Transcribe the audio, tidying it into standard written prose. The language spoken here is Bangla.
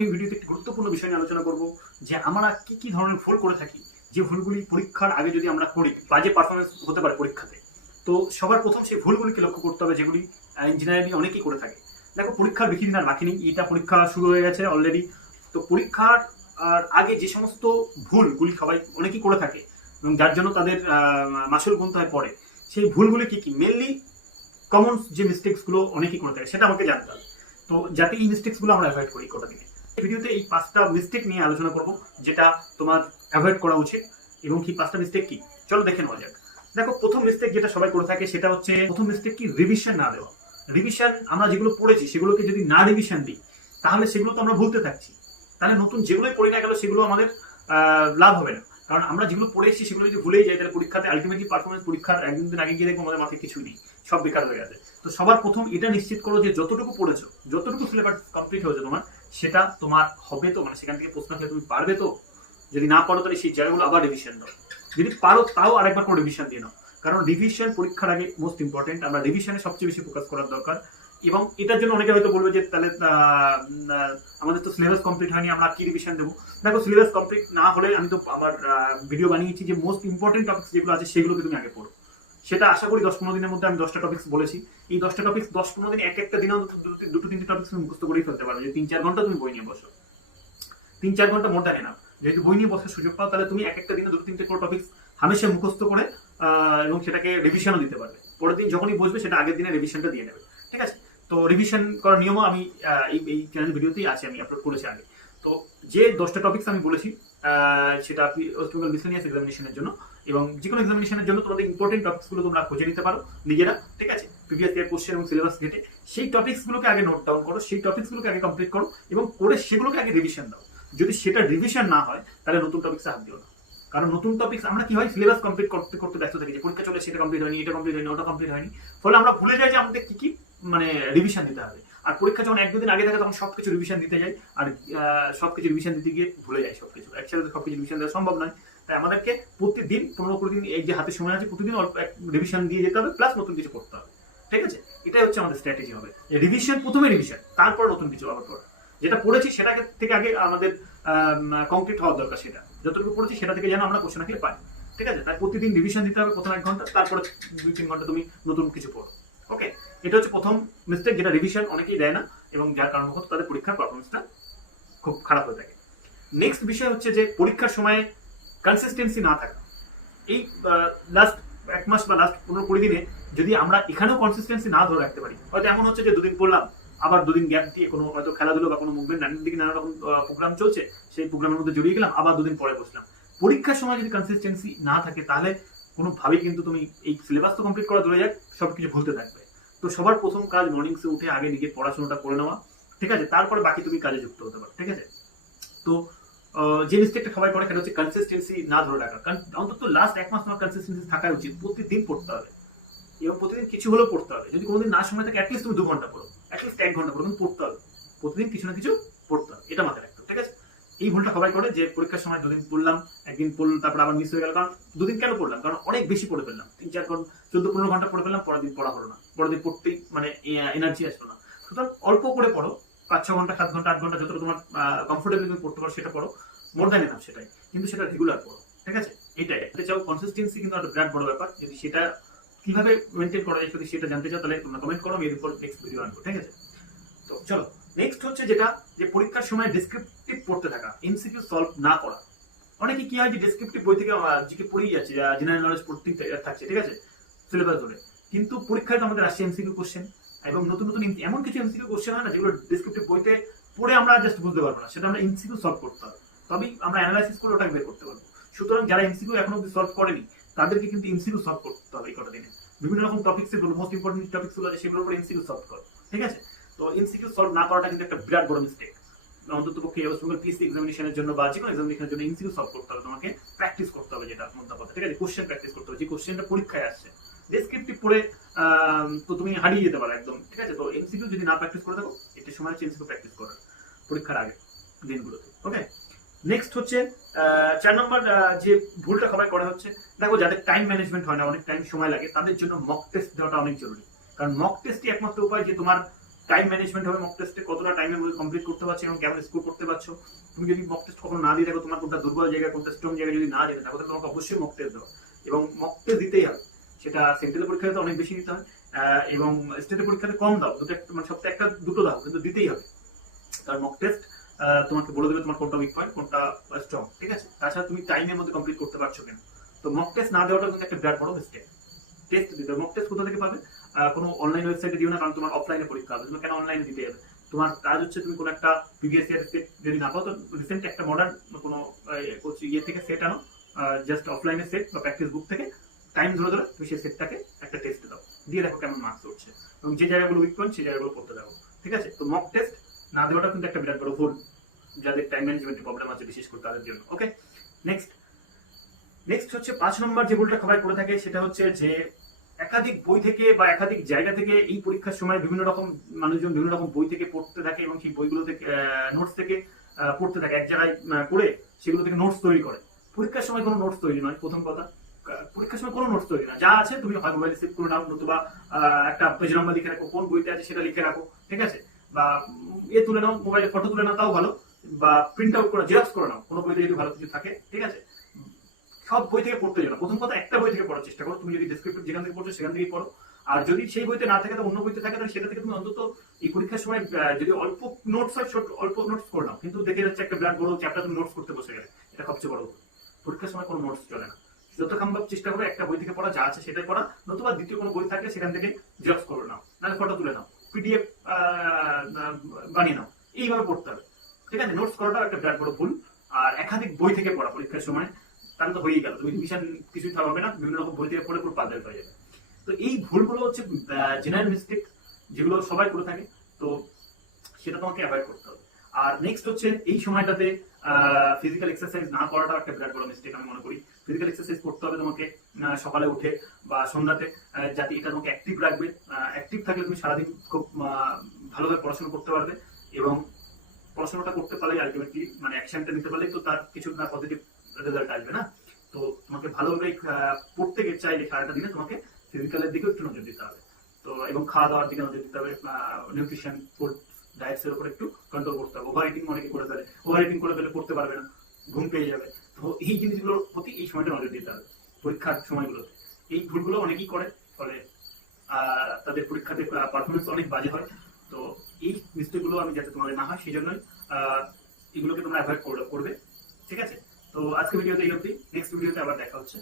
এই ভিডিওতে একটি গুরুত্বপূর্ণ বিষয় নিয়ে আলোচনা করব যে আমরা কি কি ধরনের ভুল করে থাকি, যে ভুলগুলি পরীক্ষার আগে যদি আমরা করি বাজে পারফরমেন্স হতে পারে পরীক্ষাতে। তো সবার প্রথম সেই ভুলগুলিকে লক্ষ্য করতে হবে যেগুলি ইঞ্জিনিয়ারিং অনেকেই করে থাকে। দেখো, পরীক্ষার বেশি দিন আর বাকি নেই, এটা পরীক্ষা শুরু হয়ে গেছে অলরেডি। তো পরীক্ষার আগে যে সমস্ত ভুলগুলি সবাই অনেকেই করে থাকে এবং যার জন্য তাদের মাসুল গুনতে হয় পরে, সেই ভুলগুলি কি কি, মেনলি কমন যে মিস্টেক্সগুলো অনেকেই করে থাকে সেটা আমাকে জানতে হবে। তো যাতে এই মিস্টেক্সগুলো আমরা অ্যাভয়েড করি কোটা দিনে, ভিডিওতে এই 5টা মিস্টেক নিয়ে আলোচনা করব যেটা তোমার অ্যাভয়েড করা উচিত। এবং কি 5টা মিস্টেক কি, চলো দেখে নেওয়া যাক। দেখো, প্রথম মিস্টেক যেটা সবাই করে থাকে সেটা হচ্ছে, প্রথম মিস্টেক কি, রিভিশন না দেওয়া। রিভিশন আমরা যেগুলো পড়েছি সেগুলোকে যদি না রিভিশন দিই তাহলে সেগুলো তো আমরা ভুলতে থাকছি, তাহলে নতুন যেগুলোই পড়ি না গেল সেগুলো আমাদের লাভ হবে না। কারণ আমরা যেগুলো পড়ে এসেছি সেগুলো যদি ভুলেই যাই তাহলে পরীক্ষাতে আলটিমেটলি পারফরমেন্স, পরীক্ষার একদিন দিন আগে গিয়ে দেখবো আমাদের মাথায় কিছুই নেই, সব বেকার হয়ে গেছে। তো সবার প্রথম এটা নিশ্চিত করো যে যতটুকু পড়েছো, যতটুকু সিলেবাস কমপ্লিট হয়েছে তোমার, সেটা তোমার হবে তো, মানে সেখান থেকে প্রশ্ন খেলে তুমি পারবে তো। যদি না পারো তাহলে সেই জায়গাগুলো আবার রিভিশন দাও, যদি পারো তাও আরেকবার করে রিভিশন দিয়ে নাও। কারণ রিভিশন পরীক্ষার আগে মোস্ট ইম্পর্টেন্ট, আমরা রিভিশনে সবচেয়ে বেশি ফোকাস করার দরকার। এবং এটার জন্য অনেকে হয়তো বলবে যে তাহলে আমাদের তো সিলেবাস কমপ্লিট হয়নি, আমরা কি রিভিশন দেবো। দেখো, সিলেবাস কমপ্লিট না হলে আমি তো আমার ভিডিও বানিয়েছি যে মোস্ট ইম্পর্টেন্ট টপিক্স যেগুলো আছে সেগুলোকে তুমি আগে পড়ো। সেটা আশা করি 10-15 দিনের মধ্যে আমি 10টা টপিক্স বলেছি। এই 10টা টপিক্স 10-15 দিন একটা দিনে দুটো তিনটে টপিক্স তুমি মুখস্থ করেই ফেলতে পারবে। যে 3-4 ঘন্টা তুমি বই নিয়ে বসো, 3-4 ঘন্টা মোর দ্যান এনাফ। যেহেতু বই নিয়ে বসার সুযোগ পাও তাহলে তুমি একটা দিনে দুটো তিনটে করে টপিক্স হামেশা মুখস্থ করে এবং সেটাকে রিভিশনও দিতে পারবে। পরের দিন যখনই বসবে সেটা আগের দিনে রিভিশনটা দিয়ে নেবে, ঠিক আছে। তো রিভিশন করার নিয়মও আমি এই চ্যানেল ভিডিওতেই আছে, আমি আপলোড করেছি আগে। তো যে 10টা টপিক্স আমি বলেছি সেটা আপনি ওয়েস্ট বেঙ্গল মিসেলিনিয়াস এক্সামিনেশনের জন্য এবং যে কোনো এক্সামিনেশনের জন্য তোমাদের ইম্পর্টেন্ট টপিক্সগুলো তোমরা খুঁজে নিতে পারো নিজেরা, ঠিক আছে। প্রিভিয়াস ইয়ার কোশ্চেন এবং সিলেবাস ঘেটে সেই টপিক্সগুলোকে আগে নোট ডাউন করো, সেই টপিক্সগুলোকে আগে কমপ্লিট করো এবং করে সেগুলোকে আগে রিভিশন দাও। যদি সেটা রিভিশন না হয় তাহলে নতুন টপিক্সে হাত দিও না। কারণ নতুন টপিক্স আমরা কি হয়, সিলেবাস কমপ্লিট করতে করতে ব্যস্ত থাকি, যে পরীক্ষা চলে সেটা কমপ্লিট হয়নি, এটা কমপ্লিট হয়নি, ওটা কমপ্লিট হয়নি, ফলে আমরা ভুলে যাই যে আমাদের কি কি মানে রিভিশন দিতে হবে। আর পরীক্ষা যখন 1-2 দিন আগে থাকে তখন সবকিছু রিভিশন দিতে যাই, আর সবকিছু রিভিশন দিতে গিয়ে ভুলে যাই সবকিছু, একসাথে সবকিছু রিভিশন দেওয়া সম্ভব নয়। তাই আমাদেরকে প্রতিদিন 15-20 দিন এই যে হাতে সময় আছে প্রতিদিন অল্প এক রিভিশন দিয়ে যেতে হবে, প্লাস নতুন কিছু পড়তে হবে, ঠিক আছে। এটাই হচ্ছে আমাদের স্ট্র্যাটেজি হবে, রিভিশন প্রথমে রিভিশন, তারপর নতুন কিছু আবার পড়া। যেটা পড়েছি সেটা থেকে আগে আমাদের কমপ্লিট হওয়ার দরকার, সেটা যতটুকু পড়েছি সেটা থেকে যেন আমরা কোশ্চেন আঁকলে পাই, ঠিক আছে। তাই প্রতিদিন রিভিশন দিতে হবে প্রথম 1 ঘন্টা, তারপরে 2-3 ঘন্টা তুমি নতুন কিছু পড়ো, ওকে। এটা হচ্ছে প্রথম মিস্টেক, যেটা রিভিশন অনেকেই দেয় না এবং যার কারণে তাদের পরীক্ষার পারফরমেন্সটা খুব খারাপ হয়ে থাকে। নেক্সট বিষয় হচ্ছে যে পরীক্ষার সময় কনসিস্টেন্সি না থাকা। এই লাস্ট 1 মাস বা লাস্ট 15-20 দিনে যদি আমরা এখানেও কনসিস্টেন্সি না ধরে রাখতে পারি, হয়তো এমন হচ্ছে যে 2 দিন পড়লাম, আবার 2 দিন গ্যাপ দিয়ে কোনো হয়তো খেলাধুলো বা কোনো মুভমেন্ট নানান দিকে নানা রকম প্রোগ্রাম চলছে, সেই প্রোগ্রামের মধ্যে জড়িয়ে গেলাম, আবার 2 দিন পরে বসলাম। পরীক্ষার সময় যদি কনসিস্টেন্সি না থাকে তাহলে কোনোভাবেই কিন্তু তুমি এই সিলেবাস তো কমপ্লিট করা দূরে যাক, সবকিছু ভুলতে থাকবে। তো সবার প্রথম কাজ মর্নিংসে উঠে আগে নিজের পড়াশোনাটা করে নেওয়া, ঠিক আছে, তারপরে বাকি তুমি কাজে যুক্ত হতে পারো, ঠিক আছে। তো যে মিস্টেকটা সবাই করে সেটা হচ্ছে কনসিস্টেন্সি না ধরে রাখা। কারণ অন্তত লাস্ট 1 মাস তোমার কনসিস্টেন্সি থাকা উচিত, প্রতিদিন পড়তে হবে এবং প্রতিদিন কিছু হলেও পড়তে হবে। যদি কোনোদিন না সময় থাকে অ্যাটলিস্ট তুমি 2 ঘন্টা পড়ো, অ্যাটলিস্ট 1 ঘন্টা পড়ো, কিন্তু পড়তে হবে, প্রতিদিন কিছু না কিছু পড়তে হবে, এটা মাথায় রাখতে হবে, ঠিক আছে। এই ভুলটা সবাই করে যে পরীক্ষার সময় 2 দিন পড়লাম, একদিন পড়লাম, তারপর আবার মিস হয়ে গেল। কারণ 2 দিন কেন পড়লাম, কারণ অনেক বেশি পড়ে ফেললাম, 3-4 ঘন্টা 14-15 ঘন্টা পড়ে ফেললাম, পরের দিন পড়া হলো না, পরের দিন পড়তেই মানে এনার্জি আসলো না। সুতরাং অল্প করে পড়ো, 5-6 ঘন্টা 7 ঘন্টা 8 ঘন্টা যতটা তোমার কমফোর্টেবলি তুমি পড়তে পারো সেটা পড়ো, মোর দ্যান এনাফ সেটাই, কিন্তু সেটা রেগুলার পড়ো, ঠিক আছে। এটাই এটা চাও, কনসিস্টেন্সি কিন্তু একটা বিরাট বড় ব্যাপার। যদি সেটা কিভাবে মেনটেন করা যায় যদি সেটা জানতে চাও তাহলে তোমরা কমেন্ট করো, আমি এর উপর নেক্সট ভিডিও আনবো, ঠিক আছে। তো চলো, নেক্সট হচ্ছে যেটা, যে পরীক্ষার সময় ডেসক্রিপটিভ পড়তে থাকা, এমসিকিউ সলভ না করা। অনেকে কি হয় যে ডেসক্রিপটিভ বই থেকে জিকে পড়েই যাচ্ছে, জেনারেল নলেজ পড়তেই থাকছে, ঠিক আছে, সিলেবাস ধরে। কিন্তু পরীক্ষায় তো আমাদের আসছে এমসিকিউ কোশ্চেন এবং নতুন নতুন এমন কিছু এমসিকিউ কোশ্চেন হয় না যেগুলো ডেসক্রিপটিভ বইতে পড়ে আমরা জাস্ট বুঝতে পারবো না, সেটা আমরা এমসিকিউ সলভ করতে হবে, তবেই আমরা অ্যানালাইসিস করে ওটাকে বের করতে পারবো। সুতরাং যারা এমসিকিউ এখনো অব্দি সলভ করেনি তাদেরকে কিন্তু এমসিকিউ সলভ করতে হবে এই কটা দিনে। বিভিন্ন রকম টপিক্সের মোস্ট ইম্পর্টেন্ট টপিক্স গুলো আছে সেগুলোর উপর এমসিকিউ সলভ করো, ঠিক আছে। তো এমসিকিউ সলভ না করাটা কিন্তু একটা বিরাট বড় মিস্টেক। অন্তত পক্ষে ওয়েস্ট বেঙ্গল পিএসসি এক্সামিনেশনের জন্য বা যে কোনো এক্সামিনেশনের জন্য এমসিকিউ সলভ করতে হবে, তোমাকে প্র্যাকটিস করতে হবে, যেটা মোদ্দা কথা, ঠিক আছে। কোশ্চেন প্র্যাকটিস করতে হবে, যে কোশ্চেনটা পরীক্ষায় আসছে। ডেসক্রিপটিভ পড়ে তো তুমি হারিয়ে যেতে পারো একদম, ঠিক আছে। তো এমসিকিউ যদি না প্র্যাকটিস করে থাকো, এটা সময় হচ্ছে এমসিকিউ প্র্যাকটিস করার পরীক্ষার আগে দিনগুলোতে, ওকে। নেক্সট হচ্ছে 4 নম্বর যে ভুলটা সবাই করে হচ্ছে, দেখো যাদের টাইম ম্যানেজমেন্ট হয় না, অনেক টাইম সময় লাগে, তাদের জন্য মক টেস্ট দেওয়াটা অনেক জরুরি। কারণ মক টেস্টই একমাত্র উপায় যে তোমার টাইম ম্যানেজমেন্ট হবে মক টেস্টে, কতটা টাইমের মধ্যে কমপ্লিট করতে পারছো এবং কেমন স্কোর করতে পারছো। তুমি যদি মক টেস্ট কখনো না দিয়ে থাকো, তোমার কোনটা দুর্বল জায়গা কোনটা স্ট্রং জায়গা যদি না জেনে থাকো, তাহলে তোমাকে অবশ্যই মক টেস্ট দেওয়া, এবং মক টেস্ট দিতেই হবে। সেটা সেন্ট্রাল পরীক্ষাতে তো অনেক বেশি দিতে হয়, এবং স্টেটের পরীক্ষাতে কম দাও, দুটো মানে সপ্তাহে একটা দুটো দাও, কিন্তু দিতেই হবে। তার মক টেস্ট তোমাকে বলে দেবে তোমার কোনটা উইক পয়েন্ট কোনটা স্ট্রং, ঠিক আছে। তাছাড়া তুমি টাইমের মধ্যে কমপ্লিট করতে পারছো কেন। তো মক টেস্ট না দেওয়াটা কিন্তু একটা বিরাট বড় মিস্টেক। টেস্ট দিতে হবে। মক টেস্ট কোথা থেকে পাবে? কোনো অনলাইন ওয়েবসাইটে দিও না, কারণ তোমার অফলাইনে পরীক্ষা হবে, তুমি কেন অনলাইনে দিতে হবে। তোমার কাজ হচ্ছে তুমি কোনো একটা প্রিভিয়াস ইয়ার সেট যদি না পাও, তো রিসেন্ট একটা মডার্ন কোনো ইয়ে থেকে সেট আনো, জাস্ট অফলাইনে সেট বা প্র্যাকটিস বুক থেকে টাইম ধরে ধরে তুমি সেই সেটটাকে একটা টেস্ট দাও, দিয়ে দেখো কেমন মার্কস উঠছে, এবং যে জায়গাগুলো উইক পয়েন্ট সেই জায়গাগুলো পড়তে দাও, ঠিক আছে। তো মক টেস্ট না দেওয়াটা কিন্তু একটা বিরাট বড় ভুল, যাদের টাইম ম্যানেজমেন্টের প্রবলেম আছে বিশেষ করে তাদের জন্য। ওকে, নেক্সট হচ্ছে 5 নম্বর যে ভুলটা সবাই করে থাকে, সেটা হচ্ছে যে একাধিক বই থেকে বা একাধিক জায়গা থেকে এই পরীক্ষার সময় বিভিন্ন রকম মানুষজন বিভিন্ন রকম বই থেকে পড়তে থাকে, এবং সেই বইগুলো থেকে নোটস থেকে পড়তে থাকে, এক জায়গায় করে সেগুলো থেকে নোটস তৈরি করে। পরীক্ষার সময় কোনো নোটস তৈরি নয়, প্রথম কথা। পরীক্ষার সময় কোনো নোটস তৈরি না, যা আছে তুমি হয় মোবাইলে সেভ করে নাও, নতুবা একটা পেজ নাম্বার লিখে রাখো, কোন বইতে আছে সেটা লিখে রাখো, ঠিক আছে। বা তুলে নাও, মোবাইলে ফটো তুলে নাও, তাও ভালো। বা প্রিন্ট আউট করে জেরক্স করে নাও, কোনো বইতে যদি ভালো কিছু থাকে, ঠিক আছে। সব বই থেকে পড়তে যাও না, প্রথম কথা একটা বই থেকে পড়ার চেষ্টা করো। তুমি যদি ডেসক্রিপটিভ যেখান থেকে পড়ছো সেখান থেকেই পড়ো। আর যদি সেই বইতে না থাকে, তো অন্য বইতে থাকে, তাহলে সেটা থেকে তুমি অন্তত এই পরীক্ষার সময় যদি অল্প নোটস হয়, ছোট অল্প নোটস করে নাও। কিন্তু দেখে যাচ্ছে একটা বিরাট বড় চ্যাপ্টার তুমি নোটস করতে বসে গেলে, এটা সবচেয়ে বড় ভুল। পরীক্ষার সময় কোনো নোটস চলে না, যত সম্ভব চেষ্টা করো একটা বই থেকে পড়া, যা আছে সেটাই পড়া, নতুবা দ্বিতীয় কোনো বই থাকলে সেখান থেকে জেরক্স করে নাও, নাহলে ফটো তুলে নাও, পিডিএফ বানিয়ে নাও, এইভাবে পড়তে হবে, ঠিক আছে। নোটস করাটাও একটা বিরাট বড় ভুল। আর একাধিক বই থেকে পড়া পরীক্ষার সময়, তাহলে তো হয়েই গেল, তুমি রিভিশন কিছুই থাকবে না, বিভিন্ন রকম বই থেকে পড়ে পুরো পাজল হয়ে যাবে। তো এই ভুলগুলো হচ্ছে জেনারেল মিস্টেক, যেগুলো সবাই করে থাকে, তো সেটা তোমাকে অ্যাভয়েড করতে হবে। আর নেক্সট হচ্ছে এই সময়টাতে ফিজিক্যাল এক্সারসাইজ না করাটা একটা বিরাট বড় মিস্টেক আমি মনে করি। ফিজিক্যাল এক্সারসাইজ করতে হবে তোমাকে সকালে উঠে বা সন্ধ্যাতে, যাতে এটা তোমাকে অ্যাক্টিভ রাখবে। অ্যাক্টিভ থাকলে তুমি সারাদিন খুব ভালোভাবে পড়াশোনা করতে পারবে, এবং পড়াশোনাটা করতে পারলে আলটিমেটলি মানে অ্যাকশনটা নিতে পারলে তো তার কিছু না পজিটিভ রেজাল্ট আসবে না। তো তোমাকে ভালোভাবে পড়তে চাইলে সারাটা দিনে তোমাকে ফিজিক্যালের দিকেও একটু নজর দিতে হবে। তো এবং খাওয়া দাওয়ার দিকে নজর দিতে হবে, নিউট্রিশন ফুড ডায়েটসের উপর একটু কন্ট্রোল করতে হবে। ওভার ইটিং অনেকে করে ফেলে, ওভার ইটিং করে ফেলে পড়তে পারবে না, ঘুম পেয়ে যাবে। তো এই জিনিসগুলোর প্রতি এই সময়টা নজর দিতে হবে পরীক্ষার সময়গুলোতে। এই ভুলগুলো অনেকেই করে, ফলে তাদের পরীক্ষাতে পারফরমেন্স অনেক বাজে হয়। তো এই মিস্টেকগুলো আমি যাতে তোমাদের না হয়, সেই জন্যই এগুলোকে তোমরা অ্যাভয়েড করবে, ঠিক আছে। তো আজকে ভিডিওতে এই অবধি, নেক্সট ভিডিওতে আবার দেখা হচ্ছে।